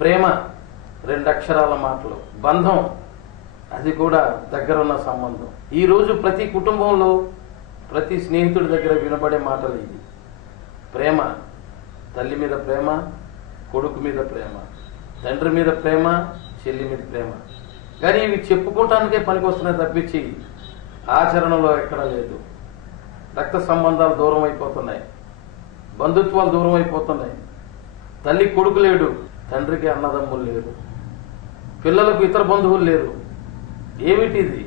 ప్రేమ రెండు అక్షరాల మాటలు, బంధం అది కూడా దగ్గరున్న సంబంధం. ఈ రోజు ప్రతి కుటుంబంలో ప్రతి స్నేహితుడి దగ్గర వినబడే మాటలు ఇవి. ప్రేమ, తల్లి మీద ప్రేమ, కొడుకు మీద ప్రేమ, తండ్రి మీద ప్రేమ, చెల్లి మీద ప్రేమ. కానీ ఇవి చెప్పుకోవటానికే పనికొస్తున్నాయి తప్పించి ఆచరణలో ఎక్కడా లేదు. రక్త సంబంధాలు దూరం అయిపోతున్నాయి, బంధుత్వాలు దూరం అయిపోతున్నాయి. తల్లి కొడుకు లేడు, తండ్రికి అన్నదమ్ములు లేరు, పిల్లలకు ఇతర బంధువులు లేరు. ఏమిటిది?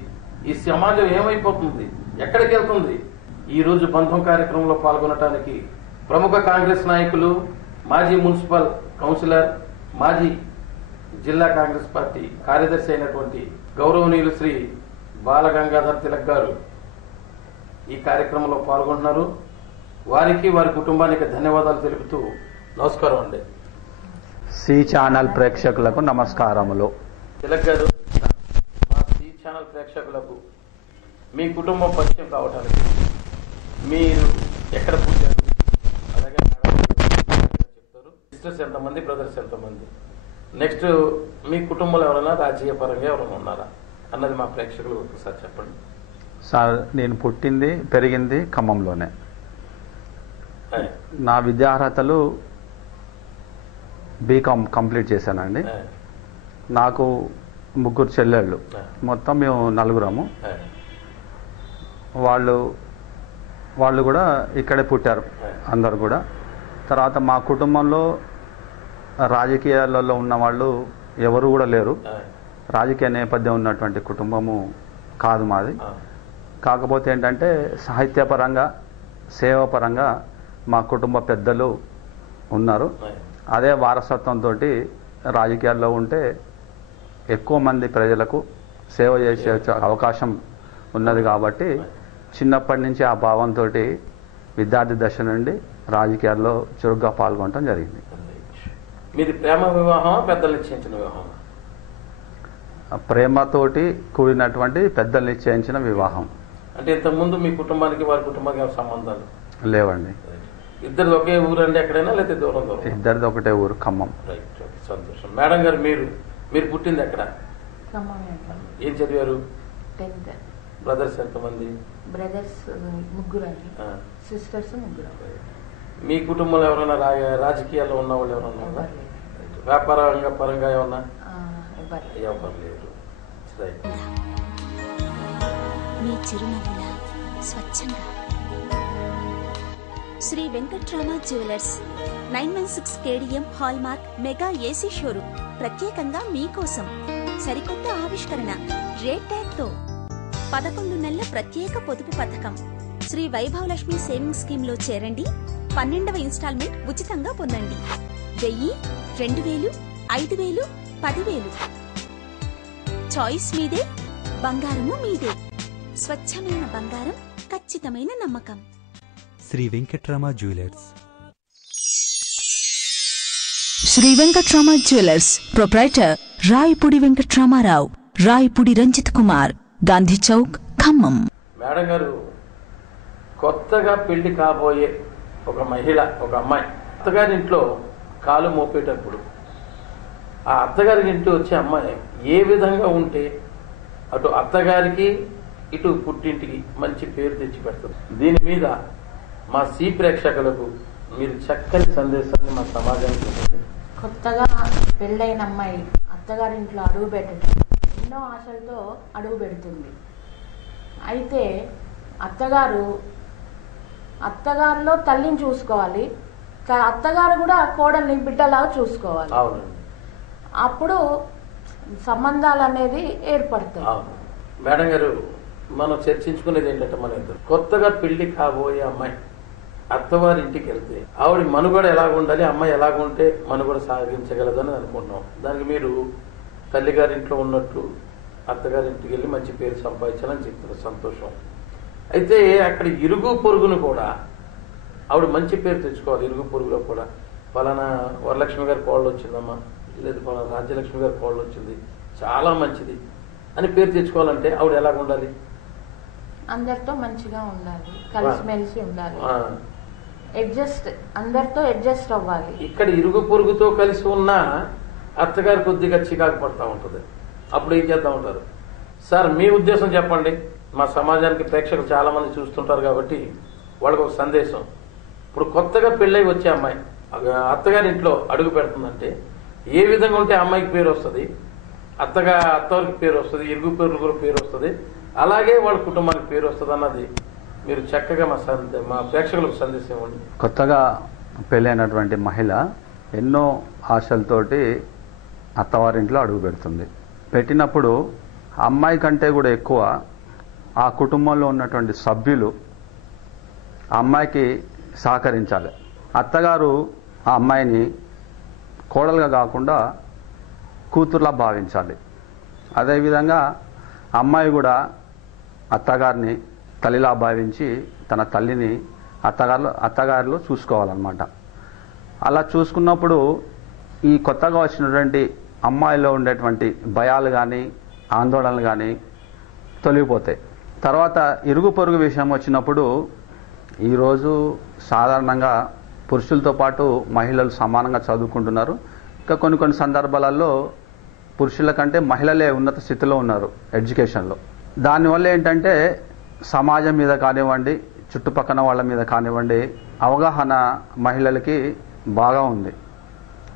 ఈ సమాజం ఏమైపోతుంది? ఎక్కడికి వెళ్తుంది? ఈ రోజు బంధం కార్యక్రమంలో పాల్గొనడానికి ప్రముఖ కాంగ్రెస్ నాయకులు, మాజీ మున్సిపల్ కౌన్సిలర్, మాజీ జిల్లా కాంగ్రెస్ పార్టీ కార్యదర్శి అయినటువంటి గౌరవనీయులు శ్రీ బాలగంగాధర్ తిలక్ గారు ఈ కార్యక్రమంలో పాల్గొంటున్నారు. వారికి వారి కుటుంబానికి ధన్యవాదాలు తెలుపుతూ నమస్కారం అండి. సి ఛానల్ ప్రేక్షకులకు నమస్కారములు. తిలక్ గారు, మా సి ఛానల్ ప్రేక్షకులకు మీ కుటుంబం పరిచయం కావడానికి మీరు ఎక్కడ పుట్టారు, అలాగే చెప్తారు, సిస్టర్స్ ఎంతమంది, బ్రదర్స్ ఎంతమంది, నెక్స్ట్ మీ కుటుంబంలో ఎవరైనా రాజకీయ పరంగా ఎవరైనా ఉన్నారా అన్నది మా ప్రేక్షకులు ఒకసారి చెప్పండి. సార్, నేను పుట్టింది పెరిగింది ఖమ్మంలోనే. నా విద్యార్హతలు బీకామ్ కంప్లీట్ చేశానండి. నాకు ముగ్గురు చెల్లెళ్ళు, మొత్తం మేము నలుగురము. వాళ్ళు కూడా ఇక్కడే పుట్టారు అందరు కూడా. తర్వాత మా కుటుంబంలో రాజకీయాలలో ఉన్న వాళ్ళు ఎవరు కూడా లేరు. రాజకీయ నేపథ్యం ఉన్నటువంటి కుటుంబము కాదు మాది. కాకపోతే ఏంటంటే సాహిత్యపరంగా, సేవాపరంగా మా కుటుంబ పెద్దలు ఉన్నారు. అదే వారసత్వంతో రాజకీయాల్లో ఉంటే ఎక్కువ మంది ప్రజలకు సేవ చేసే అవకాశం ఉన్నది. కాబట్టి చిన్నప్పటి నుంచి ఆ భావంతో విద్యార్థి దశ నుండి రాజకీయాల్లో చురుగ్గా పాల్గొనడం జరిగింది. మీది ప్రేమ వివాహం, పెద్దలు నిశ్చయించిన వివాహం? ప్రేమతోటి కూడినటువంటి పెద్దలు నిశ్చయించిన వివాహం. అంటే ఇంతకుముందు మీ కుటుంబానికి వారి కుటుంబానికి సంబంధాలు లేవండి. ఇద్దరిది ఒకే ఊరండి ఎక్కడైనా, లేకపోతే దూరం దూరం? ఇద్దరిది ఒకటే ఊరు, ఖమ్మం. రైట్, సంతోషం. మేడం గారు, మీరు పుట్టింది ఎక్కడ? ఏం చదివారు? 10th. బ్రదర్స్ ఎంతమంది? బ్రదర్స్ ముగ్గురు అండి, సిస్టర్స్ ముగ్గురు. మీ కుటుంబంలో ఎవరైనా రాజకీయాల్లో ఉన్న వాళ్ళు ఎవరన్నా ఉన్నారా? వ్యాపారంగా పరంగా ఏమన్నా? ఎవరు లేరు. రైట్. మీ చిరునవ్వుల స్వచ్ఛంగా Shri Venkatrama jewellers 916 KDM hallmark mega AC showroom ప్రత్యేకంగా మీకోసం సరికొత్త ఆవిష్కరణ రేట్ ట్యాగ్ తో 11 నెలల ప్రత్యేక పొదుపు పథకం శ్రీ వైభవలక్ష్మి సేవింగ్ స్కీమ్ లో చేరండి. 12వ ఇన్స్టాల్మెంట్ ఉచితంగా పొందండి. 1000, 2000, 5000, 10,000 చాయిస్ మీదే, బంగారము మీదే. స్వచ్ఛమైన బంగారం, ఖచ్చితమైన నమ్మకం. Shri Venkatrama jewellers. Shri Venkatrama jewellers proprietor Rayapudi Venkatramarao, Rayapudi Ranjith Kumar, Gandhi Chowk, Khammam. Madam గారు, కొత్తగా పెళ్లి కాబోయే ఒక మహిళ, ఒక అమ్మాయి అత్తగారి ఇంట్లో కాలు మోపేటప్పుడు ఆ అత్తగారి ఇంటి వచ్చే అమ్మాయి ఏ విధంగా ఉంటే అటు అత్తగారికి ఇటు పుట్టింటికి మంచి పేరు తెచ్చి పెడుతుంది. దీని మీద మా సి ప్రేక్షకులకు మీరు చక్కని సందేశాన్ని మా సమాజానికి ఇవ్వండి. కొత్తగా పెళ్ళైన అమ్మాయి అత్తగారింట్లో అడుగు పెట్టడం ఎన్నో ఆశలతో అడుగు పెడుతుంది. అయితే అత్తగారిలో తల్లిని చూసుకోవాలి, అత్తగారు కూడా కోడల్ని బిడ్డలాగా చూసుకోవాలి. అవునండి. అప్పుడు సంబంధాలు అనేది ఏర్పడతాయి. అవును మేడం గారు, మనం చర్చించుకునేది ఏంటంటే, మన ఇద్దరు కొత్తగా పెళ్లి కాబోయే అమ్మాయి అత్తవారి ఇంటికి వెళ్తే ఆవిడ మనుగడ ఎలాగుండాలి, అమ్మాయి ఎలాగుంటే మనుగడ సాగించగలదని అనుకుంటున్నాం. దానికి మీరు తల్లిగారింట్లో ఉన్నట్లు అత్తగారింటికి వెళ్ళి మంచి పేరు సంపాదించాలని చెప్తారు. సంతోషం. అయితే అక్కడ ఇరుగు పొరుగును కూడా ఆవిడ మంచి పేరు తెచ్చుకోవాలి. ఇరుగు పొరుగులో కూడా పలానా వరలక్ష్మి గారి కోళ్ళు వచ్చిందమ్మా, లేదు పలానా రాజ్యలక్ష్మి గారి కోళ్ళు వచ్చింది, చాలా మంచిది అని పేరు తెచ్చుకోవాలంటే ఆవిడ ఎలాగ ఉండాలి? అందరితో మంచిగా ఉండాలి, కలిసిమెలిసి ఉండాలి, అందరితో అడ్జస్ట్ అవ్వాలి. ఇక్కడ ఇరుగు పొరుగుతో కలిసి ఉన్నా అత్తగారు కొద్దిగా చికాకు పడతా ఉంటుంది. అప్పుడు ఏం చేద్దాం ఉంటారు? సార్ మీ ఉద్దేశం చెప్పండి. మా సమాజానికి ప్రేక్షకులు చాలా మంది చూస్తుంటారు కాబట్టి వాళ్ళకి ఒక సందేశం. ఇప్పుడు కొత్తగా పెళ్ళై వచ్చే అమ్మాయి అత్తగారి ఇంట్లో అడుగు పెడుతుందంటే ఏ విధంగా ఉంటే అమ్మాయికి పేరు వస్తుంది, అత్తవారికి పేరు వస్తుంది, ఇరుగు పొరుగులకు పేరు వస్తుంది, అలాగే వాళ్ళ కుటుంబానికి పేరు వస్తుంది అన్నది మీరు చక్కగా మా ప్రేక్షకులకు సందేశం ఇవ్వండి. కొత్తగా పెళ్ళైనటువంటి మహిళ ఎన్నో ఆశలతోటి అత్తవారింట్లో అడుగు పెడుతుంది. పెట్టినప్పుడు అమ్మాయి కంటే కూడా ఎక్కువ ఆ కుటుంబంలో ఉన్నటువంటి సభ్యులు ఆ అమ్మాయికి సహకరించాలి. అత్తగారు ఆ అమ్మాయిని కోడలుగా కాకుండా కూతుర్లా భావించాలి. అదేవిధంగా అమ్మాయి కూడా అత్తగారిని తల్లిలా భావించి తన తల్లిని అత్తగారిలో చూసుకోవాలన్నమాట. అలా చూసుకున్నప్పుడు ఈ కొత్తగా వచ్చినటువంటి అమ్మాయిలో ఉండేటువంటి భయాలు కానీ ఆందోళనలు కానీ తొలగిపోతాయి. తర్వాత ఇరుగు పొరుగు విషయం వచ్చినప్పుడు ఈరోజు సాధారణంగా పురుషులతో పాటు మహిళలు సమానంగా చదువుకుంటున్నారు. ఇంకా కొన్ని సందర్భాలలో పురుషుల కంటే మహిళలే ఉన్నత స్థితిలో ఉన్నారు ఎడ్యుకేషన్లో. దానివల్ల ఏంటంటే సమాజం మీద కానివ్వండి, చుట్టుపక్కల వాళ్ళ మీద కానివ్వండి, అవగాహన మహిళలకి బాగా ఉంది.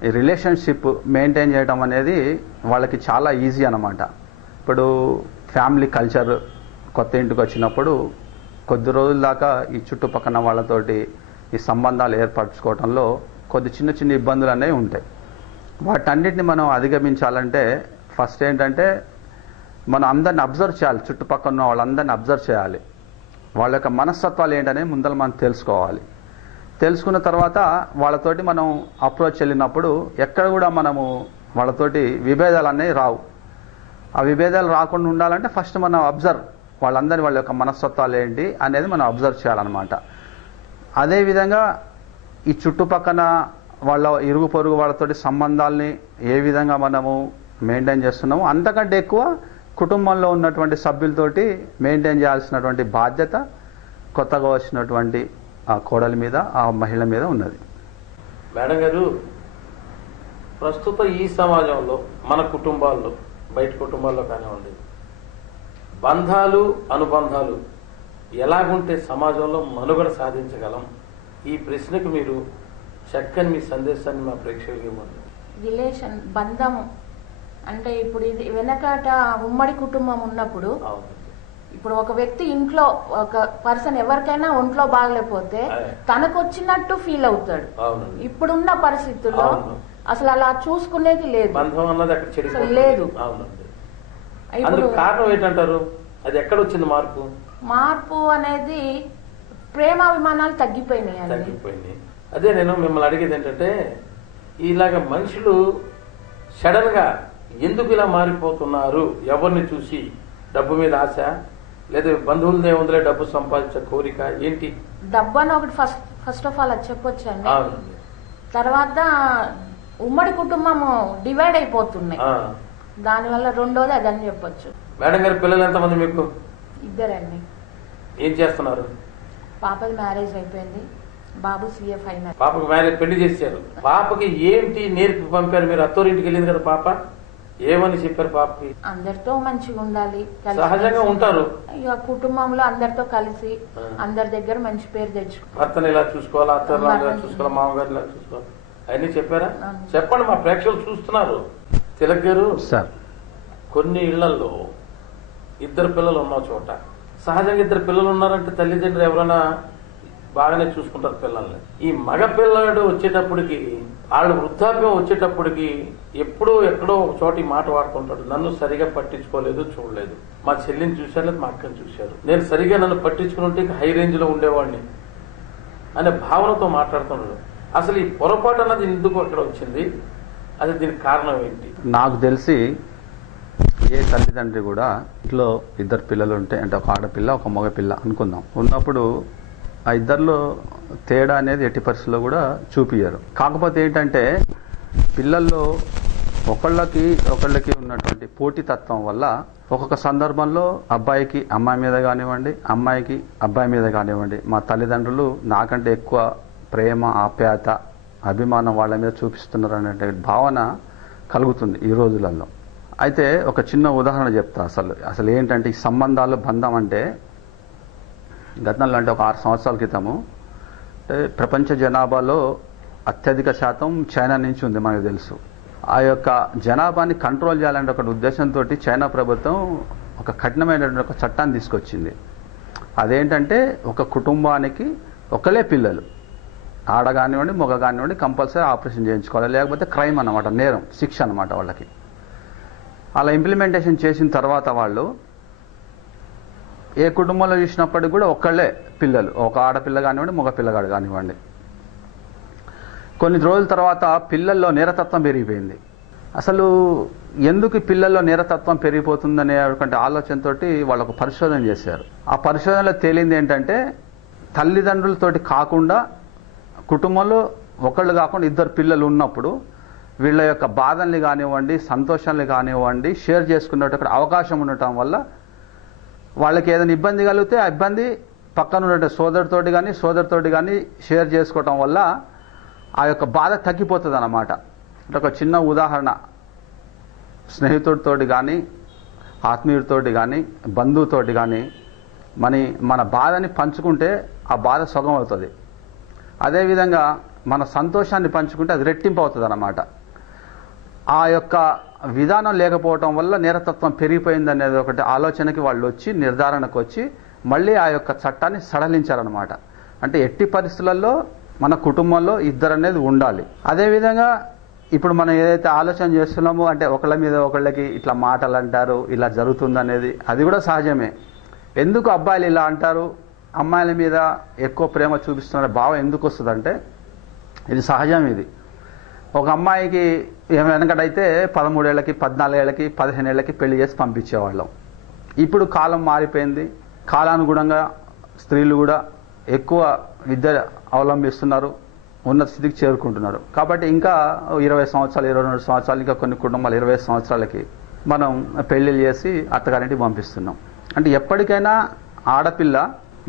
ఈ రిలేషన్షిప్ మెయింటైన్ చేయడం అనేది వాళ్ళకి చాలా ఈజీ అన్నమాట. ఇప్పుడు ఫ్యామిలీ కల్చర్ కొత్త ఇంటికి వచ్చినప్పుడు కొద్ది రోజుల దాకా ఈ చుట్టుపక్కల వాళ్ళతోటి ఈ సంబంధాలు ఏర్పరచుకోవడంలో కొద్ది చిన్న ఇబ్బందులు అనేవి ఉంటాయి. వాటన్నిటిని మనం అధిగమించాలంటే ఫస్ట్ ఏంటంటే మనం అందరిని అబ్జర్వ్ చేయాలి. చుట్టుపక్కల ఉన్న వాళ్ళందరినీ అబ్జర్వ్ చేయాలి. వాళ్ళ యొక్క మనస్తత్వాలు ఏంటనే ముందర మనం తెలుసుకోవాలి. తెలుసుకున్న తర్వాత వాళ్ళతోటి మనం అప్రోచ్ వెళ్ళినప్పుడు ఎక్కడ కూడా మనము వాళ్ళతోటి విభేదాలు అనేవి రావు. ఆ విభేదాలు రాకుండా ఉండాలంటే ఫస్ట్ మనం అబ్జర్వ్ వాళ్ళ యొక్క మనస్తత్వాలు ఏంటి అనేది మనం అబ్జర్వ్ చేయాలన్నమాట. అదేవిధంగా ఈ చుట్టుపక్కల వాళ్ళ ఇరుగు పొరుగు వాళ్ళతోటి సంబంధాలని ఏ విధంగా మనము మెయింటైన్ చేస్తున్నామో అంతకంటే ఎక్కువ కుటుంబంలో ఉన్నటువంటి సభ్యులతోటి మెయింటైన్ చేయాల్సినటువంటి బాధ్యత కొత్తగా వచ్చినటువంటి ఆ కోడల మీద, ఆ మహిళ మీద ఉన్నది. మేడం గారు, ప్రస్తుత ఈ సమాజంలో మన కుటుంబాల్లో, బయట కుటుంబాల్లో కానివ్వండి, బంధాలు అనుబంధాలు ఎలాగుంటే సమాజంలో మనుగడ సాధించగలం? ఈ ప్రశ్నకు మీరు చక్కని మీ సందేశాన్ని మా ప్రేక్షకులకు ఇవ్వండి. రిలేషన్, బంధం అంటే ఇప్పుడు ఇది వెనకాట ఉమ్మడి కుటుంబం ఉన్నప్పుడు, ఇప్పుడు ఒక వ్యక్తి ఇంట్లో ఒక పర్సన్ ఎవరికైనా ఒంట్లో బాగలేకపోతే తనకు వచ్చినట్టు ఫీల్ అవుతాడు. ఇప్పుడున్న పరిస్థితుల్లో అసలు అలా చూసుకునేది లేదు, బంధం అన్నది అక్కడ లేదు. అందుకు కారణం ఏంటంటారు? అది ఎక్కడ వచ్చింది మార్పు? మార్పు అనేది ప్రేమాభిమానాలు తగ్గిపోయినాయి. అదే నేను మిమ్మల్ని అడిగేది ఏంటంటే, ఇలాగ మనుషులు సడన్ గా ఎందుకు ఇలా మారిపోతున్నారు? ఎవరిని చూసి? డబ్బు మీద ఆశ, లేదా బంధువులదే ఉందిలే డబ్బు సంపాదించే కోరిక, ఏంటి? డబ్బు అని ఒకటి ఫస్ట్ ఆఫ్ ఆల్ అది చెప్పొచ్చండి. తర్వాత ఉమ్మడి కుటుంబము డివైడ్ అయిపోతున్నాయి, దానివల్ల రెండోది అదని చెప్పొచ్చు. మేడం గారి పిల్లలు ఎంతమంది మీకు? ఇద్దరండి. ఏం చేస్తున్నారు? పాపది మ్యారేజ్ అయిపోయింది, బాబు CA ఫైనల్. పాపకు మ్యారేజ్ పెళ్లి చేశారు. పాపకి ఏంటి నేర్పి పంపారు మీరు? అత్తోరింటికి వెళ్ళింది కదా పాప, ఏమని చెప్పారు పాపకి? అందరితో మంచిగా ఉండాలి, సహజంగా ఉంటారు. ఇక కుటుంబంలో అందరితో కలిసి అందరి దగ్గర మంచి పేరు తెచ్చుకో, భర్తను ఇలా చూసుకోవాలా, అత్తను ఇలా చూసుకోవాలి, మామగారు ఇలా చూసుకోవాలి, అవన్నీ చెప్పారా? చెప్పండి, మా ప్రేక్షకులు చూస్తున్నారు. తిలక్ గారు, కొన్ని ఇళ్లలో ఇద్దరు పిల్లలు ఉన్న చోట, సహజంగా ఇద్దరు పిల్లలు ఉన్నారంటే తల్లిదండ్రులు ఎవరైనా బాగానే చూసుకుంటారు పిల్లల్ని. ఈ మగ పిల్లడు వచ్చేటప్పటికి, వాళ్ళు వృద్ధాప్యం వచ్చేటప్పటికి ఎప్పుడో ఎక్కడో ఒక చోట ఈ మాట వాడుతుంటాడు, నన్ను సరిగా పట్టించుకోలేదు, చూడలేదు. మా చెల్లిని చూశారు, లేదు మా అక్కని చూశారు, నేను సరిగా నన్ను పట్టించుకుంటే హై రేంజ్ లో ఉండేవాడిని అనే భావనతో మాట్లాడుతున్నాడు. అసలు ఈ పొరపాటు అన్నది ఎందుకు అక్కడ వచ్చింది? అది దీనికి కారణం ఏంటి? నాకు తెలిసి ఏ తల్లిదండ్రి కూడా ఇంట్లో ఇద్దరు పిల్లలు ఉంటే, అంటే ఒక ఆడపిల్ల ఒక మగ పిల్ల అనుకుందాం, ఉన్నప్పుడు ఆ ఇద్దరిలో తేడా అనేది ఎట్టి పరిస్థితుల్లో కూడా చూపియ్యరు. కాకపోతే ఏంటంటే పిల్లల్లో ఒకళ్ళకి ఉన్నటువంటి పోటీతత్వం వల్ల ఒక్కొక్క సందర్భంలో అబ్బాయికి అమ్మాయి మీద కానివ్వండి, అమ్మాయికి అబ్బాయి మీద కానివ్వండి, మా తల్లిదండ్రులు నాకంటే ఎక్కువ ప్రేమ, ఆప్యాయత, అభిమానం వాళ్ళ మీద చూపిస్తున్నారు అనే భావన కలుగుతుంది ఈ రోజులలో. అయితే ఒక చిన్న ఉదాహరణ చెప్తా. అసలు ఏంటంటే ఈ సంబంధాలు, బంధం అంటే గతంలో అంటే ఒక 6 సంవత్సరాల క్రితము అంటే ప్రపంచ జనాభాలో అత్యధిక శాతం చైనా నుంచి ఉంది, మనకు తెలుసు. ఆ యొక్క జనాభాని కంట్రోల్ చేయాలంటే ఒక ఉద్దేశంతో చైనా ప్రభుత్వం ఒక కఠినమైనటువంటి ఒక చట్టాన్ని తీసుకొచ్చింది. అదేంటంటే ఒక కుటుంబానికి ఒకలే పిల్లలు, ఆడ కానివ్వండి మగ కానివ్వండి, కంపల్సరీ ఆపరేషన్ చేయించుకోవాలి, లేకపోతే క్రైమ్ అన్నమాట, నేరం, శిక్ష అన్నమాట వాళ్ళకి. అలా ఇంప్లిమెంటేషన్ చేసిన తర్వాత వాళ్ళు ఏ కుటుంబంలో చూసినప్పటికీ కూడా ఒక్కళ్ళే పిల్లలు, ఒక ఆడపిల్ల కానివ్వండి మగ పిల్లగాడు కానివ్వండి. కొన్ని రోజుల తర్వాత పిల్లల్లో నేరతత్వం పెరిగిపోయింది. అసలు ఎందుకు పిల్లల్లో నేరతత్వం పెరిగిపోతుందనే ఆలోచనతో వాళ్ళు ఒక పరిశోధన చేశారు. ఆ పరిశోధనలో తేలింది ఏంటంటే తల్లిదండ్రులతోటి కాకుండా కుటుంబంలో ఒకళ్ళు కాకుండా 2 పిల్లలు ఉన్నప్పుడు వీళ్ళ యొక్క బాధల్ని కానివ్వండి, సంతోషాన్ని కానివ్వండి షేర్ చేసుకునేటప్పుడు అవకాశం ఉండటం వల్ల వాళ్ళకి ఏదైనా ఇబ్బంది కలిగితే ఆ ఇబ్బంది పక్కన ఉన్నటువంటి సోదరుతోటి కానీ షేర్ చేసుకోవటం వల్ల ఆ యొక్క బాధ తగ్గిపోతుంది అన్నమాట. అంటే ఒక చిన్న ఉదాహరణ, స్నేహితుడితోటి కానీ, ఆత్మీయుడితోటి కానీ, బంధువుతోటి కానీ మన బాధని పంచుకుంటే ఆ బాధ సుగం అవుతుంది. అదేవిధంగా మన సంతోషాన్ని పంచుకుంటే అది రెట్టింపు అవుతుంది అన్నమాట. ఆ యొక్క విధానం లేకపోవటం వల్ల నేరతత్వం పెరిగిపోయింది అనేది ఒకటి ఆలోచనకి వాళ్ళు వచ్చి, నిర్ధారణకు వచ్చి మళ్ళీ ఆ యొక్క చట్టాన్ని సడలించారనమాట. అంటే ఎట్టి పరిస్థితులలో మన కుటుంబంలో 2 అనేది ఉండాలి. అదేవిధంగా ఇప్పుడు మనం ఏదైతే ఆలోచన చేస్తున్నామో అంటే ఒకళ్ళ మీద ఒకళ్ళకి ఇట్లా మాటలు అంటారు, ఇలా జరుగుతుందనేది అది కూడా సహజమే. ఎందుకు అబ్బాయిలు ఇలా అంటారు, అమ్మాయిల మీద ఎక్కువ ప్రేమ చూపిస్తున్న భావం ఎందుకు వస్తుందంటే ఇది సహజం. ఇది ఒక అమ్మాయికి వెనకడైతే 13 ఏళ్ళకి, 14 ఏళ్ళకి, 15 ఏళ్ళకి పెళ్లి చేసి పంపించేవాళ్ళం. ఇప్పుడు కాలం మారిపోయింది. కాలానుగుణంగా స్త్రీలు కూడా ఎక్కువ విద్య అవలంబిస్తున్నారు, ఉన్నత స్థితికి చేరుకుంటున్నారు. కాబట్టి ఇంకా 20 సంవత్సరాలు, 22 సంవత్సరాలు, ఇంకా కొన్ని కుటుంబాలు 20 సంవత్సరాలకి మనం పెళ్లిళ్ళు చేసి అత్తగారింటికి పంపిస్తున్నాం. అంటే ఎప్పటికైనా ఆడపిల్ల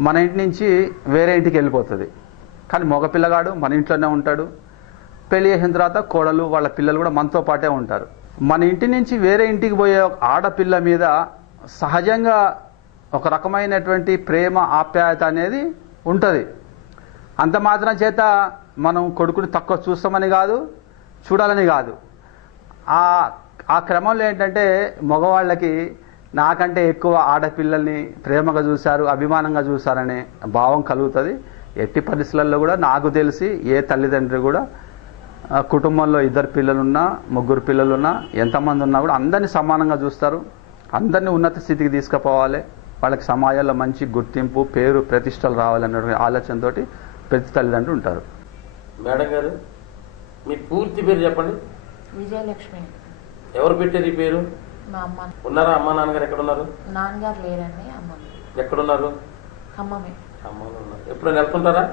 మన ఇంటి నుంచి వేరే ఇంటికి వెళ్ళిపోతుంది, కానీ మగపిల్లగాడు మన ఇంట్లోనే ఉంటాడు. పెళ్లి చేసిన తర్వాత కోడలు వాళ్ళ పిల్లలు కూడా మనతో పాటే ఉంటారు. మన ఇంటి నుంచి వేరే ఇంటికి పోయే ఆడపిల్ల మీద సహజంగా ఒక రకమైనటువంటి ప్రేమ, ఆప్యాయత అనేది ఉంటుంది. అంత మాత్రం చేత మనం కొడుకుని తక్కువ చూస్తామని కాదు, చూడాలని కాదు. ఆ క్రమంలో ఏంటంటే మగవాళ్ళకి నాకంటే ఎక్కువ ఆడపిల్లల్ని ప్రేమగా చూశారు, అభిమానంగా చూశారనే భావం కలుగుతుంది. ఎట్టి పరిస్థితులలో కూడా నాకు తెలిసి ఏ తల్లిదండ్రి కూడా కుటుంబంలో 2 పిల్లలున్నా, 3 పిల్లలున్నా, ఎంతమంది ఉన్నా కూడా అందరినీ సమానంగా చూస్తారు. అందరినీ ఉన్నత స్థితికి తీసుకుపోవాలి, వాళ్ళకి సమాజంలో మంచి గుర్తింపు, పేరు, ప్రతిష్టలు రావాలనే ఆలోచనతో ప్రతి తల్లిదండ్రులు ఉంటారు. మేడం గారు, మీ పూర్తి పేరు చెప్పండి. విజయలక్ష్మి. ఎవరు పెట్టారు ఈ పేరు? మా అమ్మ. ఉన్నారా? అమ్మ నాన్నగారు ఎక్కడ ఉన్నారు? నాన్నగారు లేరండి, అమ్మ. ఎక్కడున్నారు? ఖమ్మమే. ఖమ్మంలో ఉన్నారు. ఎప్పుడైనా వెళ్తుంటారా?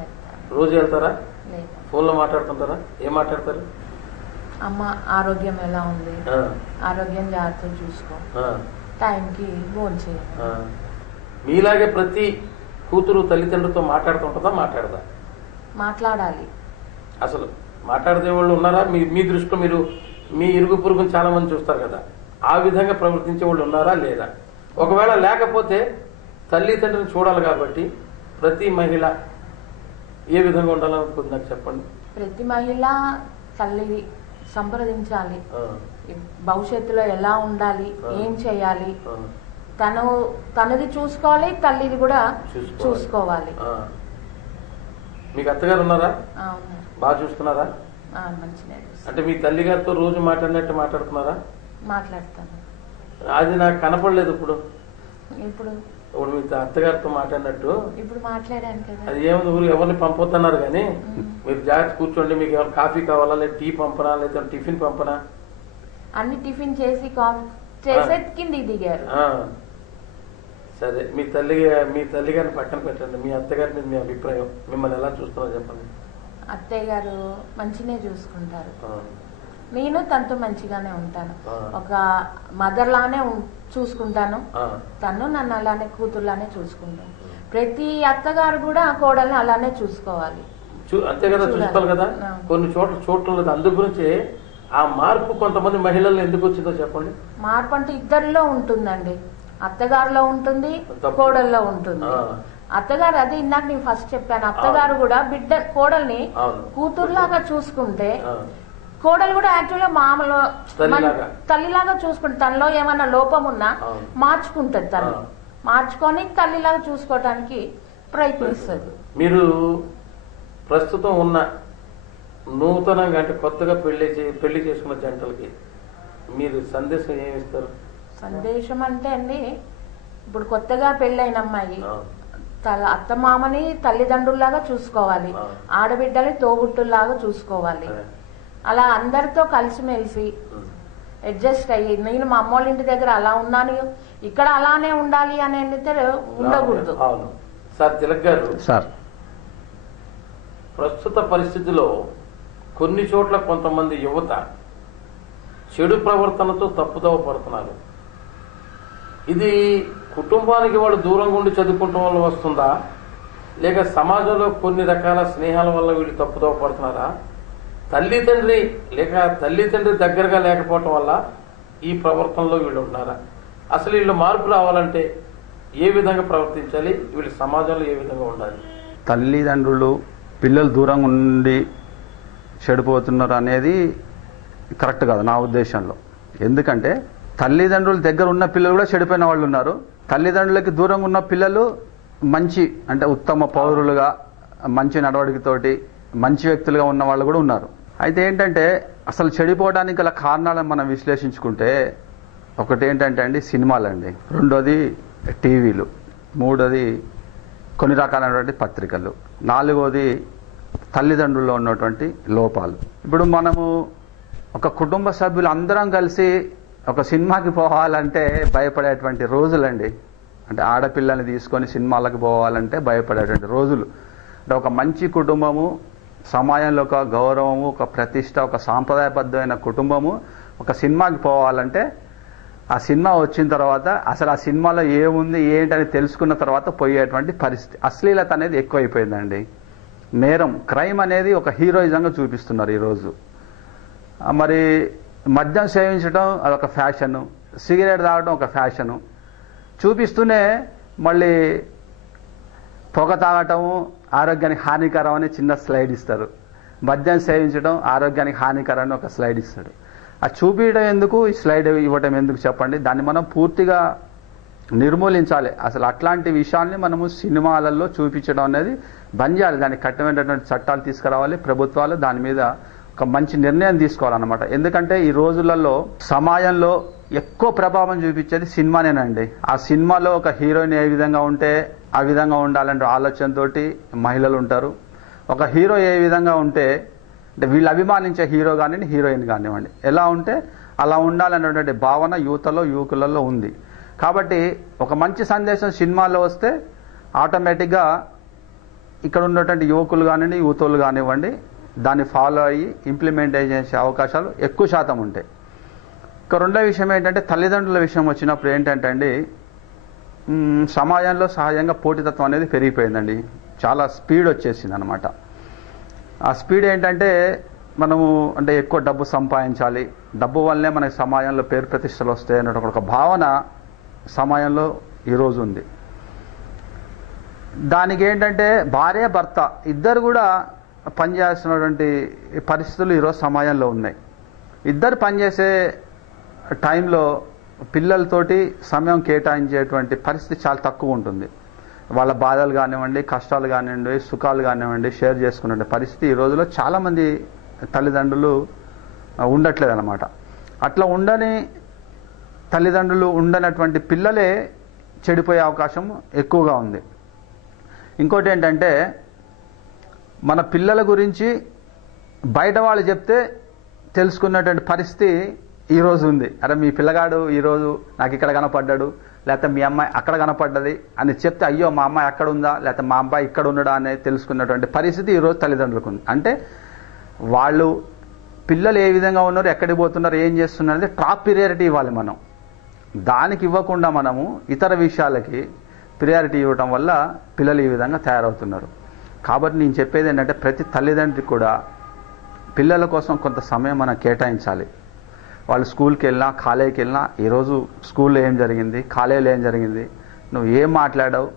వెళ్తాను. రోజు వెళ్తారా? లేదు. ఫోన్లో మాట్లాడుతుంటారా? ఏం మాట్లాడతారు? అమ్మ ఆరోగ్యం ఎలా ఉంది, ఆరోగ్యం జాగ్రత్తగా చూసుకో, టైంకి భోంచేయాలి. మీలాగే ప్రతి కూతురు తల్లిదండ్రులతో మాట్లాడుతుంటుందా? మాట్లాడాలి. అసలు మాట్లాడే వాళ్ళు ఉన్నారా? మీ దృష్టిలో మీరు మీ ఇరుగు పొరుగుని చాలా మంది చూస్తారు కదా, ఆ విధంగా ప్రవర్తించే వాళ్ళు ఉన్నారా లేదా? ఒకవేళ లేకపోతే తల్లిదండ్రులను చూడాలి కాబట్టి ప్రతి మహిళ ఏ విధంగా ఉండాలనుకుంటుంది నాకు చెప్పండి. ప్రతి మహిళ తల్లి సంప్రదించాలి, భవిష్యత్తులో ఎలా ఉండాలి, ఏం చేయాలి, తనది చూసుకోవాలి, తల్లిది కూడా చూసుకోవాలి. మీకు అత్తగారు ఉన్నారా? బాగా చూస్తున్నారా? మంచిగా. అంటే మీ తల్లి గారితో రోజు మాట్లాడినట్టు మాట్లాడుతున్నారా? మాట్లాడతాను. అది నాకు కనపడలేదు. ఇప్పుడు ఇప్పుడు మీ అత్తగారితో మాట్లాడినట్టు ఇప్పుడు మాట్లాడాను కదా. అది ఏముంది, ఊరు ఎవరిని పంపొద్దన్నారు కానీ మీరు జాగ్రత్త కూర్చోండి, మీకు ఎవరు కాఫీ కావాలా, లేదా టీ పంపనా, లేదా టిఫిన్ పంపనా? అన్ని టిఫిన్ చేసి చేసే కిందికి దిగారు. సరే, మీ తల్లి గారిని పక్కన పెట్టండి. మీ అత్తగారి మీద మీ అభిప్రాయం, మిమ్మల్ని ఎలా చూస్తున్నారో చెప్పండి. అత్తయ్య గారు మంచినే చూసుకుంటారు. నేను తనతో మంచిగానే ఉంటాను. ఒక మదర్ లానే చూసుకుంటాను, తను నన్ను అలానే కూతుర్లానే చూసుకుంటాను. ప్రతి అత్తగారు కూడా కోడల్ని అలానే చూసుకోవాలి. అంతే కదా, చూసుకోవాలి కదా. కొన్ని చోట్ల చూడలేదు. అందు గురించి ఆ మార్పు కొంతమంది మహిళలు ఎందుకు వచ్చిందో చెప్పండి. మార్పు అంటే ఇద్దరిలో ఉంటుందండి. అత్తగారిలో ఉంటుంది, కోడల్లో ఉంటుంది. అత్తగారు అదే ఇందాక నేను ఫస్ట్ చెప్పాను, అత్తగారు కూడా బిడ్డ కోడల్ని కూతురులాగా చూసుకుంటే కోడలు కూడా యాక్చువల్గా మామూలు తల్లిలాగా చూసుకుంటే తనలో ఏమైనా లోపం ఉన్నా మార్చుకుంటది. తను మార్చుకొని తల్లిలాగా చూసుకోవటానికి ప్రయత్నిస్తుంది. మీరు ప్రస్తుతం ఉన్న నూతనంగా అంటే కొత్తగా పెళ్లి చేసుకున్న జంటలకి మీరు సందేశం ఏమిస్తారు? సందేశం అంటే అండి, ఇప్పుడు కొత్తగా పెళ్ళైన అమ్మాయి అత్తమామని తల్లిదండ్రుల్లాగా చూసుకోవాలి, ఆడబిడ్డని తోబుట్టుల్లాగా చూసుకోవాలి. అలా అందరితో కలిసిమెలిసి అడ్జస్ట్ అయ్యి, నేను మా అమ్మోళ్ళ ఇంటి దగ్గర అలా ఉన్నాను, ఇక్కడ అలానే ఉండాలి అని ఉండకూడదు. సార్ తిలక్ గారు, సార్ ప్రస్తుత పరిస్థితిలో కొన్ని చోట్ల కొంతమంది యువత చెడు ప్రవర్తనతో తప్పుదోవ పడుతున్నారు. ఇది కుటుంబానికి వాళ్ళు దూరంగా ఉండి చదువుకుంటాం వల్ల వస్తుందా, లేక సమాజంలో కొన్ని రకాల స్నేహాల వల్ల వీళ్ళు తప్పుదోవ పడుతున్నారా, తల్లిదండ్రి దగ్గరగా లేకపోవటం వల్ల ఈ ప్రవర్తనలో వీళ్ళు ఉంటున్నారా? అసలు వీళ్ళు మార్పు రావాలంటే ఏ విధంగా ప్రవర్తించాలి, వీళ్ళు సమాజంలో ఏ విధంగా ఉండాలి? తల్లిదండ్రులు పిల్లలు దూరంగా ఉండి చెడిపోతున్నారు అనేది కరెక్ట్ కాదు నా ఉద్దేశంలో. ఎందుకంటే తల్లిదండ్రుల దగ్గర ఉన్న పిల్లలు కూడా చెడిపోయిన వాళ్ళు ఉన్నారు. తల్లిదండ్రులకి దూరంగా ఉన్న పిల్లలు మంచి అంటే ఉత్తమ పౌరులుగా, మంచి నడవడికతోటి మంచి వ్యక్తులుగా ఉన్న వాళ్ళు కూడా ఉన్నారు. అయితే ఏంటంటే అసలు చెడిపోవడానికి గల కారణాలను మనం విశ్లేషించుకుంటే, ఒకటి ఏంటంటే అండి సినిమాలండి, రెండోది టీవీలు, మూడోది కొన్ని రకాలైనటువంటి పత్రికలు, నాలుగోది తల్లిదండ్రుల్లో ఉన్నటువంటి లోపాలు. ఇప్పుడు మనము ఒక కుటుంబ సభ్యులు అందరం కలిసి ఒక సినిమాకి పోవాలంటే భయపడేటువంటి రోజులండి. అంటే ఆడపిల్లని తీసుకొని సినిమాలకు పోవాలంటే భయపడేటువంటి రోజులు. అంటే ఒక మంచి కుటుంబము, సమాజంలో ఒక గౌరవము, ఒక ప్రతిష్ట, ఒక సాంప్రదాయబద్ధమైన కుటుంబము ఒక సినిమాకి పోవాలంటే ఆ సినిమా వచ్చిన తర్వాత అసలు ఆ సినిమాలో ఏముంది ఏంటని తెలుసుకున్న తర్వాత పోయేటువంటి పరిస్థితి. అశ్లీలత అనేది ఎక్కువైపోయిందండి. నేరం, క్రైమ్ అనేది ఒక హీరోయిజంగా చూపిస్తున్నారు ఈరోజు. మరి మద్యం సేవించడం అదొక ఫ్యాషను, సిగరెట్ తాగడం ఒక ఫ్యాషను చూపిస్తూనే మళ్ళీ పొగ తాగటము ఆరోగ్యానికి హానికరం అని చిన్న స్లైడ్ ఇస్తారు, మద్యం సేవించడం ఆరోగ్యానికి హానికరం అని ఒక స్లైడ్ ఇస్తాడు. అది చూపించడం ఎందుకు, ఈ స్లైడ్ ఇవ్వటం ఎందుకు చెప్పండి? దాన్ని మనం పూర్తిగా నిర్మూలించాలి. అసలు అట్లాంటి విషయాల్ని మనము సినిమాలలో చూపించడం అనేది బంద్ చేయాలి. దానికి కఠినమైనటువంటి చట్టాలు తీసుకురావాలి ప్రభుత్వాలు, దాని మీద ఒక మంచి నిర్ణయం తీసుకోవాలన్నమాట. ఎందుకంటే ఈ రోజులలో సమాజంలో ఎక్కువ ప్రభావం చూపించేది సినిమానేనండి. ఆ సినిమాలో ఒక హీరోయిన్ ఏ విధంగా ఉంటే ఆ విధంగా ఉండాలంటే ఆలోచనతోటి మహిళలు ఉంటారు. ఒక హీరో ఏ విధంగా ఉంటే అంటే వీళ్ళు అభిమానించే హీరో కానివ్వండి, హీరోయిన్ కానివ్వండి, ఎలా ఉంటే అలా ఉండాలనేటువంటి భావన యువకులలో ఉంది. కాబట్టి ఒక మంచి సందేశం సినిమాలో వస్తే ఆటోమేటిక్గా ఇక్కడ ఉన్నటువంటి యువకులు కానివ్వండి, యువతులు కానివ్వండి, దాన్ని ఫాలో అయ్యి ఇంప్లిమెంట్ చేసే అవకాశాలు ఎక్కువ శాతం ఉంటాయి. ఇక రెండో విషయం ఏంటంటే తల్లిదండ్రుల విషయం వచ్చినప్పుడు ఏంటంటే అండి, సమాజంలో సహజంగా పోటీతత్వం అనేది పెరిగిపోయిందండి. చాలా స్పీడ్ వచ్చేసింది అనమాట. ఆ స్పీడ్ ఏంటంటే మనము అంటే ఎక్కువ డబ్బు సంపాదించాలి, డబ్బు వల్లనే మనకి సమాజంలో పేరు ప్రతిష్టలు వస్తాయి అనే ఒక భావన సమాజంలో ఈరోజు ఉంది. దానికి ఏంటంటే భార్య భర్త ఇద్దరు కూడా పనిచేస్తున్నటువంటి పరిస్థితులు ఈరోజు సమాజంలో ఉన్నాయి. ఇద్దరు పనిచేసే టైంలో పిల్లలతోటి సమయం కేటాయించేటువంటి పరిస్థితి చాలా తక్కువ ఉంటుంది. వాళ్ళ బాధలు కానివ్వండి, కష్టాలు కానివ్వండి, సుఖాలు కానివ్వండి షేర్ చేసుకునే పరిస్థితి ఈ రోజులో చాలామంది తల్లిదండ్రులు ఉండట్లేదు అన్నమాట. అట్లా ఉండని తల్లిదండ్రులు ఉండనటువంటి పిల్లలే చెడిపోయే అవకాశం ఎక్కువగా ఉంది. ఇంకోటి ఏంటంటే మన పిల్లల గురించి బయట వాళ్ళు చెప్తే తెలుసుకున్నటువంటి పరిస్థితి ఈరోజు ఉంది. అరే మీ పిల్లగాడు ఈరోజు నాకు ఇక్కడ కనపడ్డాడు, లేకపోతే మీ అమ్మాయి అక్కడ కనపడ్డది అని చెప్తే అయ్యో మా అమ్మాయి అక్కడ ఉందా, లేకపోతే మా అబ్బాయి ఇక్కడ ఉన్నాడా అనేది తెలుసుకున్నటువంటి పరిస్థితి ఈరోజు తల్లిదండ్రులకు ఉంది. అంటే వాళ్ళు పిల్లలు ఏ విధంగా ఉన్నారు, ఎక్కడికి పోతున్నారు, ఏం చేస్తున్నారు అనేది టాప్ ప్రియారిటీ ఇవ్వాలి మనం. దానికి ఇవ్వకుండా మనము ఇతర విషయాలకి ప్రియారిటీ ఇవ్వటం వల్ల పిల్లలు ఈ విధంగా తయారవుతున్నారు. కాబట్టి నేను చెప్పేది ఏంటంటే ప్రతి తల్లిదండ్రికి కూడా పిల్లల కోసం కొంత సమయం మనం కేటాయించాలి. వాళ్ళు స్కూల్కి వెళ్ళినా కాలేజీకి వెళ్ళినా ఈరోజు స్కూల్లో ఏం జరిగింది, కాలేజీలో ఏం జరిగింది, నువ్వు ఏం మాట్లాడావు,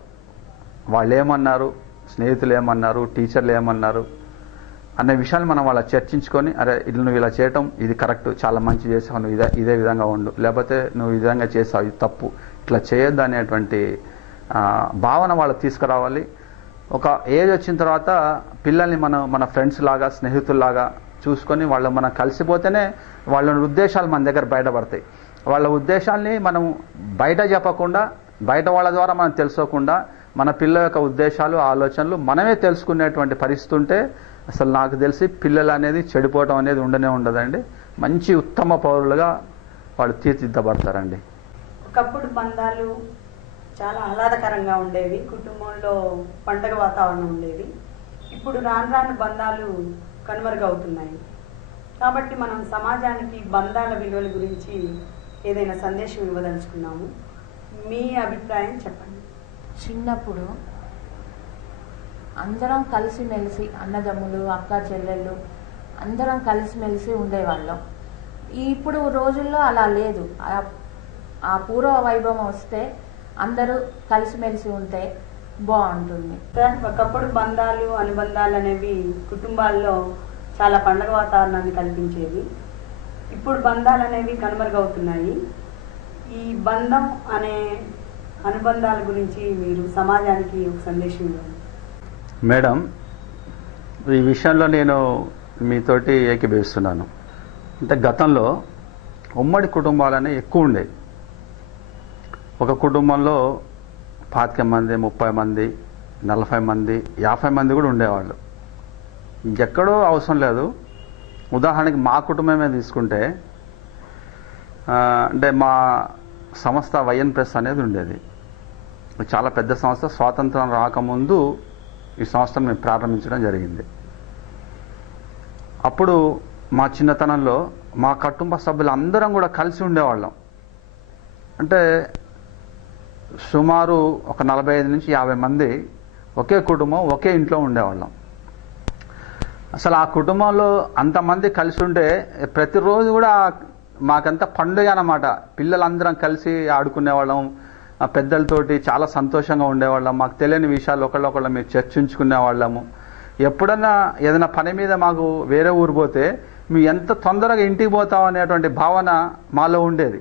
వాళ్ళు ఏమన్నారు, స్నేహితులు ఏమన్నారు, టీచర్లు ఏమన్నారు అనే విషయాన్ని మనం వాళ్ళ చర్చించుకొని, అరే ఇది నువ్వు ఇలా చేయటం ఇది కరెక్ట్, చాలా మంచి చేసావు, నువ్వు ఇదే విధంగా ఉండు, లేకపోతే నువ్వు ఈ విధంగా చేసావు ఇది తప్పు, ఇట్లా చేయొద్దు అనేటువంటి భావన వాళ్ళు తీసుకురావాలి. ఒక ఏజ్ వచ్చిన తర్వాత పిల్లల్ని మన ఫ్రెండ్స్ లాగా స్నేహితుల్లాగా చూసుకొని వాళ్ళు మనం కలిసిపోతేనే వాళ్ళ ఉద్దేశాలు మన దగ్గర బయటపడతాయి. వాళ్ళ ఉద్దేశాల్ని మనం బయట చెప్పకుండా, బయట వాళ్ళ ద్వారా మనం తెలుసుకోకుండా మన పిల్లల యొక్క ఉద్దేశాలు ఆలోచనలు మనమే తెలుసుకునేటువంటి పరిస్థితి ఉంటే అసలు నాకు తెలిసి పిల్లలు అనేది చెడిపోవడం అనేది ఉండనే ఉండదండి. మంచి ఉత్తమ పౌరులుగా వాళ్ళు తీర్చిదిద్దబడతారండి. ఒకప్పుడు బంధాలు చాలా ఆహ్లాదకరంగా ఉండేవి, కుటుంబంలో పండగ వాతావరణం ఉండేది. ఇప్పుడు రాను రాను బంధాలు కనుమరుగవుతున్నాయి. కాబట్టి మనం సమాజానికి బంధాల విలువల గురించి ఏదైనా సందేశం ఇవ్వదలుచుకున్నాము. మీ అభిప్రాయం చెప్పండి. చిన్నప్పుడు అందరం కలిసిమెలిసి అన్నదమ్ములు అక్క చెల్లెళ్ళు అందరం కలిసిమెలిసి ఉండేవాళ్ళం. ఇప్పుడు రోజుల్లో అలా లేదు. ఆ పూర్వ వైభవం వస్తే అందరూ కలిసిమెలిసి ఉంటే బాగుంటుంది. ఒకప్పుడు బంధాలు అనుబంధాలు అనేవి కుటుంబాల్లో చాలా పండగ వాతావరణాన్ని కల్పించేవి. ఇప్పుడు బంధాలు అనేవి కనుమరుగవుతున్నాయి. ఈ బంధం అనే అనుబంధాల గురించి మీరు సమాజానికి ఒక సందేశం ఇవ్వండి. మేడం, ఈ విషయంలో నేను మీతోటి ఏకీభవిస్తున్నాను. అంటే గతంలో ఉమ్మడి కుటుంబాలనే ఎక్కువ ఉండేవి. ఒక కుటుంబంలో 25 మంది, 30 మంది, 40 మంది, 50 మంది కూడా ఉండేవాళ్ళు. ఎక్కడో అవసరం లేదు. ఉదాహరణకి మా కుటుంబమే తీసుకుంటే అంటే మా సంస్థ వైఎన్ ప్రెస్ అనేది ఉండేది. చాలా పెద్ద సంస్థ. స్వాతంత్రం రాకముందు ఈ సంస్థను మేము ప్రారంభించడం జరిగింది. అప్పుడు మా చిన్నతనంలో మా కుటుంబ సభ్యులు అందరం కూడా కలిసి ఉండేవాళ్ళం. అంటే సుమారు ఒక 45 నుంచి 50 మంది ఒకే కుటుంబం, ఒకే ఇంట్లో ఉండేవాళ్ళం. అసలు ఆ కుటుంబంలో అంతమంది కలిసి ఉంటే ప్రతిరోజు కూడా మాకంతా పండుగ అన్నమాట. పిల్లలందరం కలిసి ఆడుకునేవాళ్ళం, పెద్దలతోటి చాలా సంతోషంగా ఉండేవాళ్ళం. మాకు తెలియని విషయాలు ఒకళ్ళొకళ్ళ మేము చర్చించుకునేవాళ్ళము. ఎప్పుడన్నా ఏదైనా పని మీద మాకు వేరే ఊరు పోతే మేము ఎంత తొందరగా ఇంటికి పోతాం అనేటువంటి భావన మాలో ఉండేది.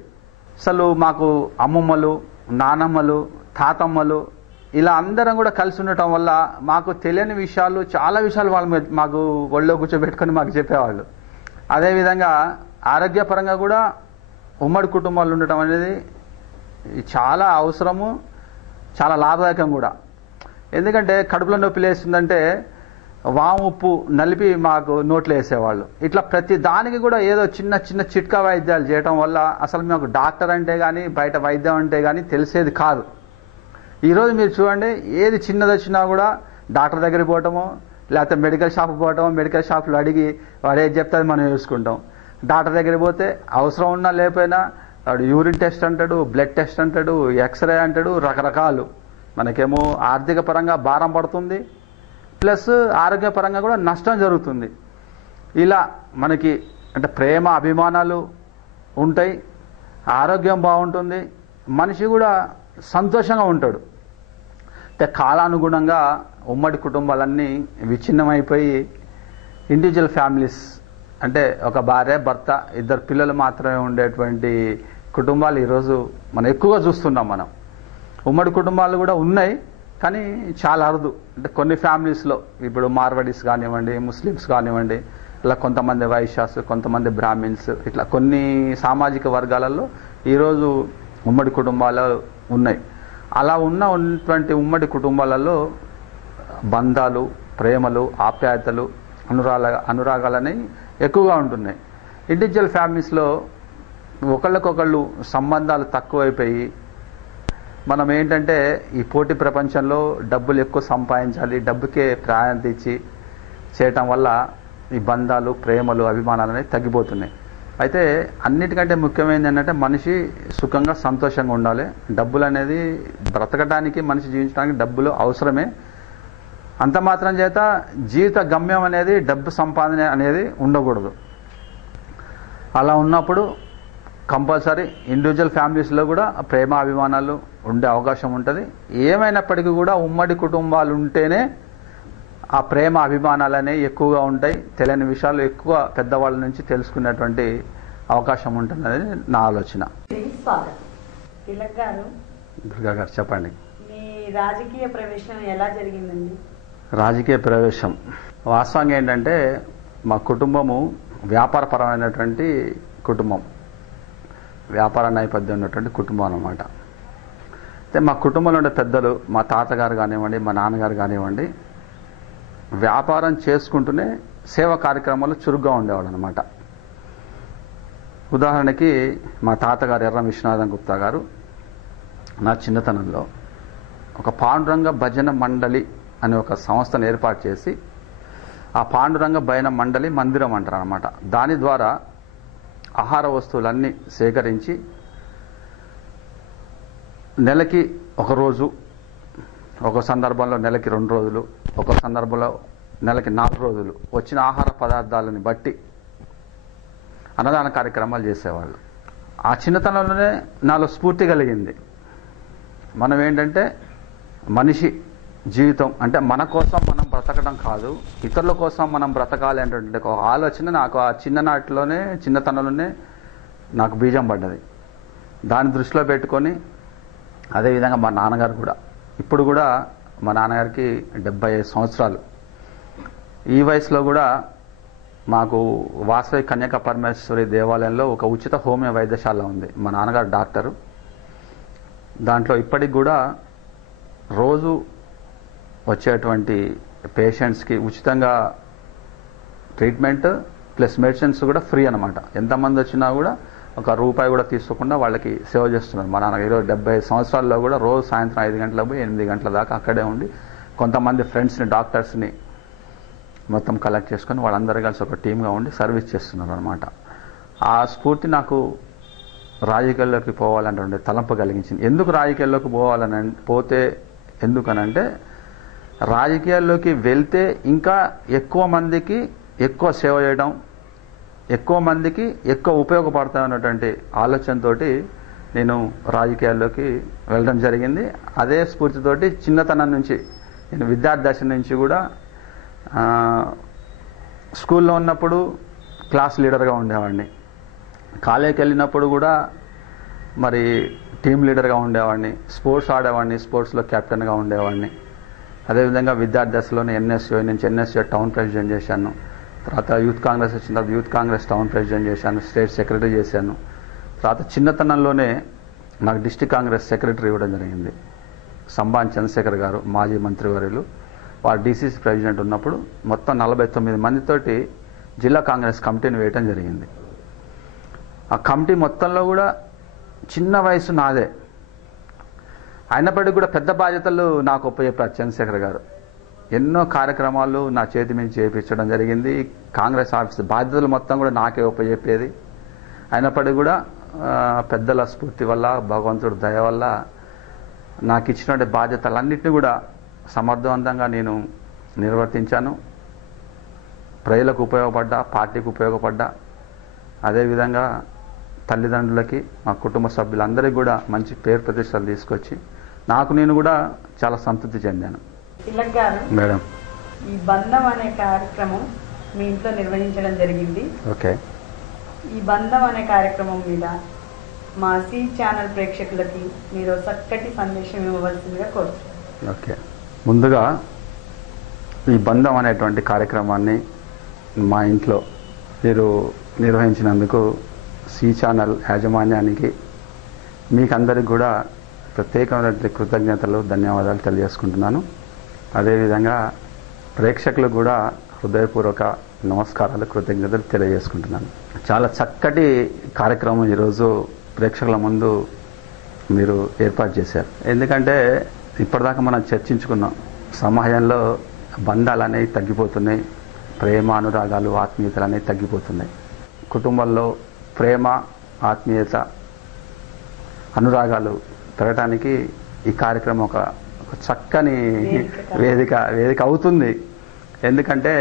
అసలు మాకు అమ్మమ్మలు, నానమ్మలు, తాతమ్మలు ఇలా అందరం కూడా కలిసి ఉండటం వల్ల మాకు తెలియని విషయాలు, చాలా విషయాలు వాళ్ళు మాకు ఒళ్ళో కూర్చోబెట్టుకొని మాకు చెప్పేవాళ్ళు. అదేవిధంగా ఆరోగ్యపరంగా కూడా ఉమ్మడి కుటుంబాలు ఉండటం అనేది చాలా అవసరము, చాలా లాభదాయకం కూడా. ఎందుకంటే కడుపులో నొప్పి లేస్తుందంటే వాము ఉప్పు నలిపి మాకు నోట్లో వేసేవాళ్ళు. ఇట్లా ప్రతి దానికి కూడా ఏదో చిన్న చిన్న చిట్కా వైద్యాలు చేయడం వల్ల అసలు మాకు డాక్టర్ అంటే కానీ బయట వైద్యం అంటే కానీ తెలిసేది కాదు. ఈరోజు మీరు చూడండి, ఏది చిన్నది వచ్చినా కూడా డాక్టర్ దగ్గరికి పోవటము, లేకపోతే మెడికల్ షాప్కి పోవటము, మెడికల్ షాప్లో అడిగి వాడు ఏది చెప్తే అది మనం వేసుకుంటాం. డాక్టర్ దగ్గరికి పోతే అవసరం ఉన్నా లేకపోయినా వాడు యూరిన్ టెస్ట్ అంటాడు, బ్లడ్ టెస్ట్ అంటాడు, ఎక్స్రే అంటాడు, రకరకాలు. మనకేమో ఆర్థిక పరంగా భారం పడుతుంది, ప్లస్ ఆరోగ్యపరంగా కూడా నష్టం జరుగుతుంది. ఇలా మనకి అంటే ప్రేమ అభిమానాలు ఉంటాయి, ఆరోగ్యం బాగుంటుంది, మనిషి కూడా సంతోషంగా ఉంటాడు. అంటే కాలానుగుణంగా ఉమ్మడి కుటుంబాలన్నీ విచ్ఛిన్నమైపోయి ఇండివిజువల్ ఫ్యామిలీస్ అంటే ఒక భార్య భర్త 2 పిల్లలు మాత్రమే ఉండేటువంటి కుటుంబాలు ఈరోజు మనం ఎక్కువగా చూస్తున్నాం. మనం ఉమ్మడి కుటుంబాలు కూడా ఉన్నాయి, కానీ చాలా అరుదు. అంటే కొన్ని ఫ్యామిలీస్లో ఇప్పుడు మార్వడీస్ కానివ్వండి, ముస్లిమ్స్ కానివ్వండి, ఇలా కొంతమంది వైశ్యాస్, కొంతమంది బ్రాహ్మిన్స్, ఇట్లా కొన్ని సామాజిక వర్గాలలో ఈరోజు ఉమ్మడి కుటుంబాలు ఉన్నాయి. అలా ఉన్నటువంటి ఉమ్మడి కుటుంబాలలో బంధాలు, ప్రేమలు, ఆప్యాయతలు, అనురాగాలని ఎక్కువగా ఉంటున్నాయి. ఇండివిజువల్ ఫ్యామిలీస్లో ఒకళ్ళకొకళ్ళు సంబంధాలు తక్కువైపోయి మనం ఏంటంటే ఈ పోటీ ప్రపంచంలో డబ్బులు ఎక్కువ సంపాదించాలి, డబ్బుకే ప్రాధాన్యత ఇచ్చి చేయటం వల్ల ఈ బంధాలు, ప్రేమలు, అభిమానాలు అనేవి తగ్గిపోతున్నాయి. అయితే అన్నిటికంటే ముఖ్యమైనది ఏంటంటే మనిషి సుఖంగా, సంతోషంగా ఉండాలి. డబ్బులు అనేది బ్రతకడానికి, మనిషి జీవించడానికి డబ్బులు అవసరమే. అంత మాత్రం చేత జీవిత గమ్యం అనేది డబ్బు సంపాదన అనేది ఉండకూడదు. అలా ఉన్నప్పుడు కంపల్సరీ ఇండివిజువల్ ఫ్యామిలీస్లో కూడా ప్రేమ, అభిమానాలు ఉండే అవకాశం ఉంటుంది. ఏమైనప్పటికీ కూడా ఉమ్మడి కుటుంబాలు ఉంటేనే ఆ ప్రేమ, అభిమానాలు అనేవి ఎక్కువగా ఉంటాయి. తెలియని విషయాలు ఎక్కువ పెద్దవాళ్ళ నుంచి తెలుసుకునేటువంటి అవకాశం ఉంటుందనేది నా ఆలోచన. తిలక్ గారు, దుర్గా గారు చెప్పండి. మీ రాజకీయ ప్రవేశం ఎలా జరిగిందండి? రాజకీయ ప్రవేశం వాస్తవంగా ఏంటంటే మా కుటుంబము వ్యాపారపరమైనటువంటి కుటుంబం, వ్యాపార నేపథ్యం ఉన్నటువంటి కుటుంబం అన్నమాట. అయితే మా కుటుంబంలో ఉండే పెద్దలు, మా తాతగారు కానివ్వండి, మా నాన్నగారు కానివ్వండి, వ్యాపారం చేసుకుంటూనే సేవా కార్యక్రమాలు చురుగ్గా ఉండేవాడు అనమాట. ఉదాహరణకి మా తాతగారు ఎర్ర విశ్వనాథం గుప్తా గారు నా చిన్నతనంలో ఒక పాండురంగ భజన మండలి అనే ఒక సంస్థను ఏర్పాటు చేసి, ఆ పాండురంగ భజన మండలి మందిరం అంటారు అనమాట. దాని ద్వారా ఆహార వస్తువులన్నీ సేకరించి నెలకి ఒక రోజు, ఒక సందర్భంలో నెలకి 2 రోజులు, ఒక సందర్భంలో నెలకి 4 రోజులు వచ్చిన ఆహార పదార్థాలని బట్టి అన్నదాన కార్యక్రమాలు చేసేవాళ్ళు. ఆ చిన్నతనంలోనే నాలో స్ఫూర్తి కలిగింది. మనం ఏంటంటే మనిషి జీవితం అంటే మన కోసం మనం బ్రతకడం కాదు, ఇతరుల కోసం మనం బ్రతకాలి అంటే ఒక ఆలోచన నాకు ఆ చిన్నతనంలోనే నాకు బీజం పడ్డది. దాన్ని దృష్టిలో పెట్టుకొని అదేవిధంగా మా నాన్నగారు కూడా, ఇప్పుడు కూడా మా నాన్నగారికి 75 సంవత్సరాలు. ఈ వయసులో కూడా మాకు వాసవి కన్యకా పరమేశ్వరి దేవాలయంలో ఒక ఉచిత హోమియో వైద్యశాల ఉంది. మా నాన్నగారు డాక్టరు. దాంట్లో ఇప్పటికి కూడా రోజు వచ్చేటువంటి పేషెంట్స్కి ఉచితంగా ట్రీట్మెంట్ ప్లస్ మెడిసిన్స్ కూడా ఫ్రీ అనమాట. ఎంతమంది వచ్చినా కూడా ₹1 కూడా తీసుకోకుండా వాళ్ళకి సేవ చేస్తున్నారు. మా నాన్న 75 సంవత్సరాల్లో కూడా రోజు సాయంత్రం 5 గంటలకు పోయి 8 గంటల దాకా అక్కడే ఉండి కొంతమంది ఫ్రెండ్స్ని, డాక్టర్స్ని మొత్తం కలెక్ట్ చేసుకొని వాళ్ళందరూ కలిసి ఒక టీమ్గా ఉండి సర్వీస్ చేస్తున్నారు అనమాట. ఆ స్ఫూర్తి నాకు రాజకీయాల్లోకి పోవాలనే తలంపు కలిగించింది. ఎందుకు రాజకీయాల్లోకి పోతే ఎందుకనంటే రాజకీయాల్లోకి వెళ్తే ఇంకా ఎక్కువ మందికి ఎక్కువ సేవ చేయడం, ఎక్కువ మందికి ఎక్కువ ఉపయోగపడతాయన్నటువంటి ఆలోచనతోటి నేను రాజకీయాల్లోకి వెళ్ళడం జరిగింది. అదే స్ఫూర్తితోటి చిన్నతనం నుంచి నేను విద్యార్థి దశ నుంచి కూడా స్కూల్లో ఉన్నప్పుడు క్లాస్ లీడర్గా ఉండేవాడిని. కాలేజీకి వెళ్ళినప్పుడు కూడా మరి టీమ్ లీడర్గా ఉండేవాడిని. స్పోర్ట్స్ ఆడేవాడిని, స్పోర్ట్స్లో కెప్టెన్గా ఉండేవాడిని. అదేవిధంగా విద్యార్థి దశలోనే ఎన్ఎస్యూ నుంచి ఎన్ఎస్యూ టౌన్ ప్రెసిడెంట్ చేశాను. తర్వాత యూత్ కాంగ్రెస్ వచ్చిన తర్వాత యూత్ కాంగ్రెస్ టౌన్ ప్రెసిడెంట్ చేశాను, స్టేట్ సెక్రటరీ చేశాను. తర్వాత చిన్నతనంలోనే నాకు డిస్ట్రిక్ట్ కాంగ్రెస్ సెక్రటరీ ఇవ్వడం జరిగింది. సంబాన్ చంద్రశేఖర్ గారు మాజీ మంత్రివర్యులు, వారు డీసీసీ ప్రెసిడెంట్ ఉన్నప్పుడు మొత్తం 49 మందితోటి జిల్లా కాంగ్రెస్ కమిటీని వేయటం జరిగింది. ఆ కమిటీ మొత్తంలో కూడా చిన్న వయసు నాదే, అయినప్పటికీ కూడా పెద్ద బాధ్యతలు నాకు ఒప్పచెప్పారు చంద్రశేఖర్ గారు. ఎన్నో కార్యక్రమాలు నా చేతి మీద చేయించడం జరిగింది. కాంగ్రెస్ ఆఫీస్ బాధ్యతలు మొత్తం కూడా నాకే ఒప్పచెప్పేది. అయినప్పటికీ కూడా పెద్దల స్ఫూర్తి వల్ల, భగవంతుడి దయ వల్ల నాకు ఇచ్చినటువంటి బాధ్యతలన్నింటినీ కూడా సమర్థవంతంగా నేను నిర్వర్తించాను. ప్రజలకు ఉపయోగపడ్డా, పార్టీకి ఉపయోగపడ్డా. అదేవిధంగా తల్లిదండ్రులకి, మా కుటుంబ సభ్యులందరికీ కూడా మంచి పేరు ప్రతిష్టలు తీసుకొచ్చి నాకు నేను కూడా చాలా సంతృప్తి చెందాను. తిలక్ గారు, మేడం, ఈ బంధం అనే కార్యక్రమం మీ ఇంట్లో నిర్వహించడం జరిగింది. ఓకే. ఈ బంధం అనే కార్యక్రమం మీద మా సి ఛానల్ ప్రేక్షకులకి మీరు చక్కటి సందేశం ఇవ్వవలసిందిగా కోరుతున్నాను. ఓకే. ముందుగా ఈ బంధం అనేటువంటి కార్యక్రమాన్ని మా ఇంట్లో మీరు నిర్వహించినందుకు సి ఛానల్ యాజమాన్యానికి, మీకందరికి కూడా ప్రత్యేకమైనటువంటి కృతజ్ఞతలు, ధన్యవాదాలు తెలియజేసుకుంటున్నాను. అదేవిధంగా ప్రేక్షకులకు కూడా హృదయపూర్వక నమస్కారాలు, కృతజ్ఞతలు తెలియజేసుకుంటున్నాను. చాలా చక్కటి కార్యక్రమం ఈరోజు ప్రేక్షకుల ముందు మీరు ఏర్పాటు చేశారు. ఎందుకంటే ఇప్పటిదాకా మనం చర్చించుకున్నాం, సమాజంలో బంధాలు అనేవి తగ్గిపోతున్నాయి, ప్రేమ అనురాగాలు ఆత్మీయతలు అనేవి తగ్గిపోతున్నాయి. కుటుంబంలో ప్రేమ ఆత్మీయత అనురాగాలు పెరగడానికి ఈ కార్యక్రమం ఒక చక్కని వేదిక అవుతుంది. ఎందుకంటే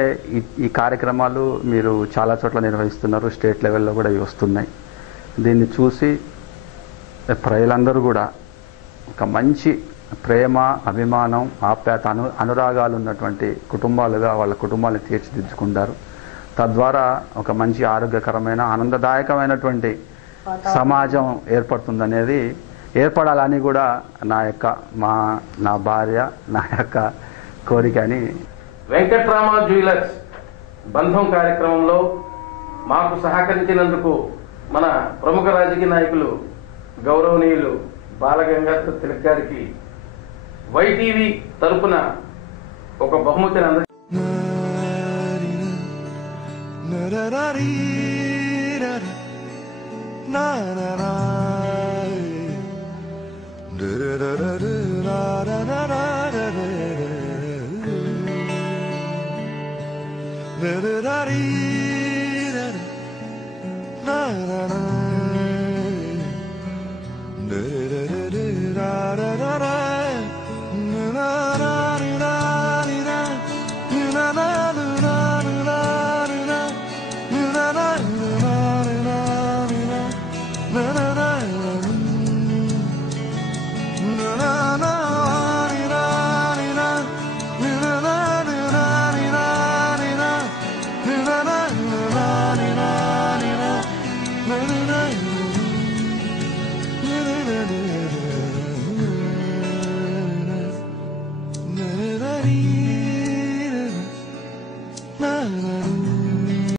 ఈ కార్యక్రమాలు మీరు చాలా చోట్ల నిర్వహిస్తున్నారు, స్టేట్ లెవెల్లో కూడా ఇవి వస్తున్నాయి. దీన్ని చూసి ప్రజలందరూ కూడా ఒక మంచి ప్రేమ అభిమానం ఆప్యాయత అనురాగాలు ఉన్నటువంటి కుటుంబాలుగా వాళ్ళ కుటుంబాలను తీర్చిదిద్దుకుంటారు. తద్వారా ఒక మంచి ఆరోగ్యకరమైన ఆనందదాయకమైనటువంటి సమాజం ఏర్పడుతుందనేది ఏర్పడాలని కూడా నా భార్య నా యొక్క కోరిక అని. వెంకట్రామ జ్యువెలర్స్ బంధం కార్యక్రమంలో మాకు సహకరించినందుకు మన ప్రముఖ రాజకీయ నాయకులు గౌరవనీయులు బాలగంగాధర్ తిలక్ గారికి వైటీవీ తరపున ఒక బహుమతిని అందజేస్తున్నాం.